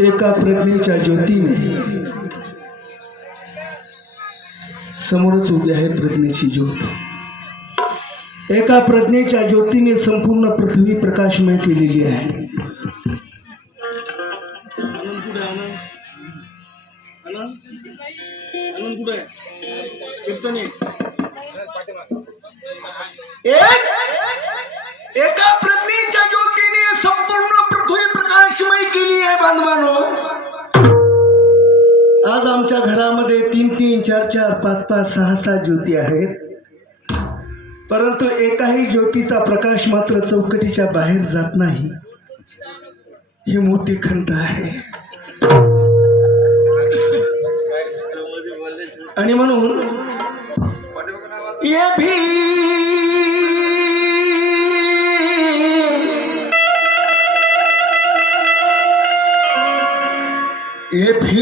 एका प्रज्ञेच्या ज्योतीने समोरच उभी आहे प्रज्ञेची ज्योत। एका प्रज्ञेच्या ज्योतीने संपूर्ण पृथ्वी प्रकाशमय केलेली आहे। एका प्रज्ञेच्या ज्योतीने संपूर्ण पृथ्वी प्रकाशमय केली आहे। बांधवानो, आज आमच्या घरामध्ये 3-3, 4-4, 5-5, 6-6 ज्योती आहेत, परंतु एकाही ज्योतीचा प्रकाश मात्र चौकटीच्या बाहेर जात नाही। ही मोठी खंत आहे। आणि म्हणून ये भी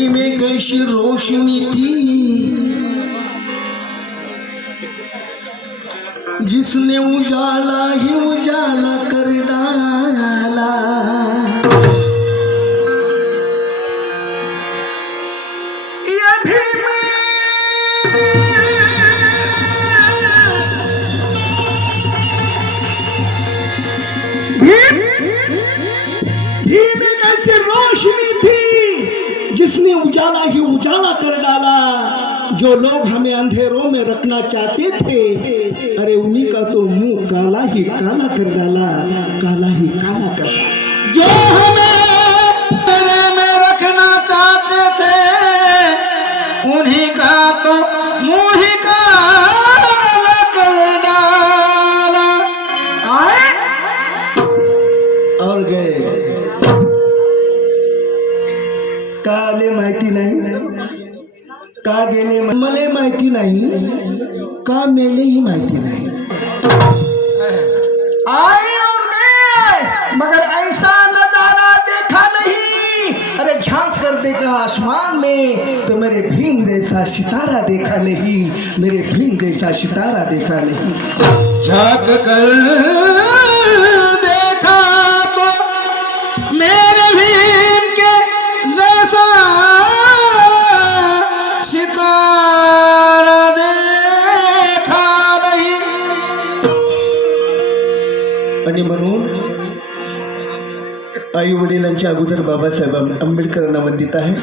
में कैसी रोशनी थी जिसने उजाला ही उजाला कर डाला। ये भी में कैसी रोशनी थी जिसने उजाला ही उजाला कर डाला। जो लोग हमें अंधेरों में रखना चाहते थे, अरे उन्हीं का तो मुंह काला ही काला कर डाला, काला ही काला कर डाला। जो हमें अंधेरे में रखना चाहते थे, उन्हीं का तो मुंह ही काला कर डाला। आए और गए। काले माहिती नाही, का गेले मले माहिती नाही, का मेले ही माहिती नहीं। आए और गए मगर ऐसा नजारा देखा नहीं। अरे झांक कर देखा आसमान में तो मेरे भीम जैसा सितारा देखा नहीं, मेरे भीम जैसा सितारा देखा नहीं। झांक कर देखा तो मेरे भीम के जैसा सितारा देखा नहीं। आणि म्हणून आई वडिलांच्या अगोदर बाबासाहेब आंबेडकरांना वंदित आहे।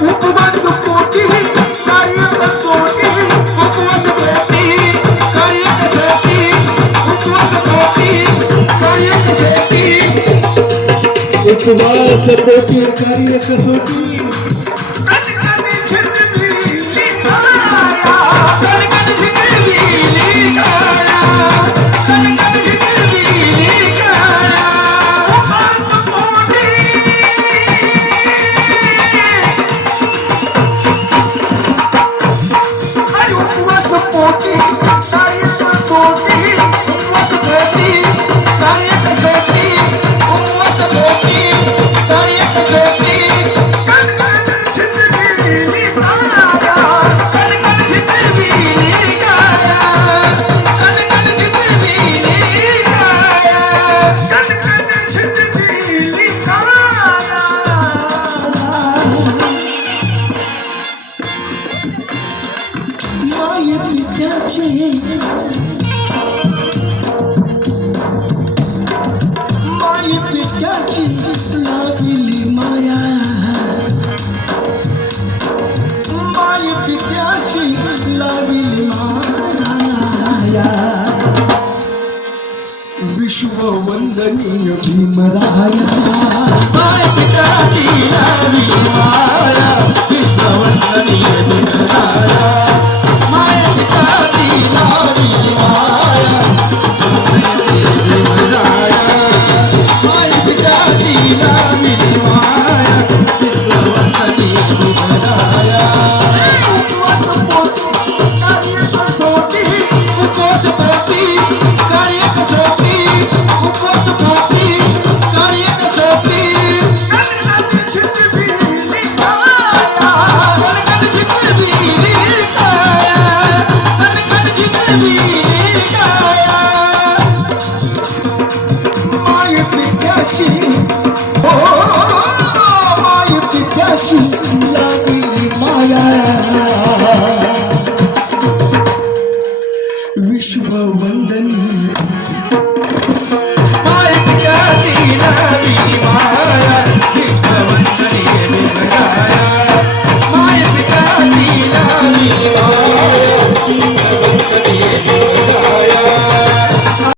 उपवास पोटी कार्य कसोटी कार्य माय पित्याची माय पित्याची लाविली माया माय पित्याची लाविली माया विश्ववंदनीय भीमराया माय पित्याची लाविली माया विश्ववंदनीय भीमराया माय पित्याची लाविली माया भीमराया माय पित्याची लाविली माया विश्ववंदनीय भीमराया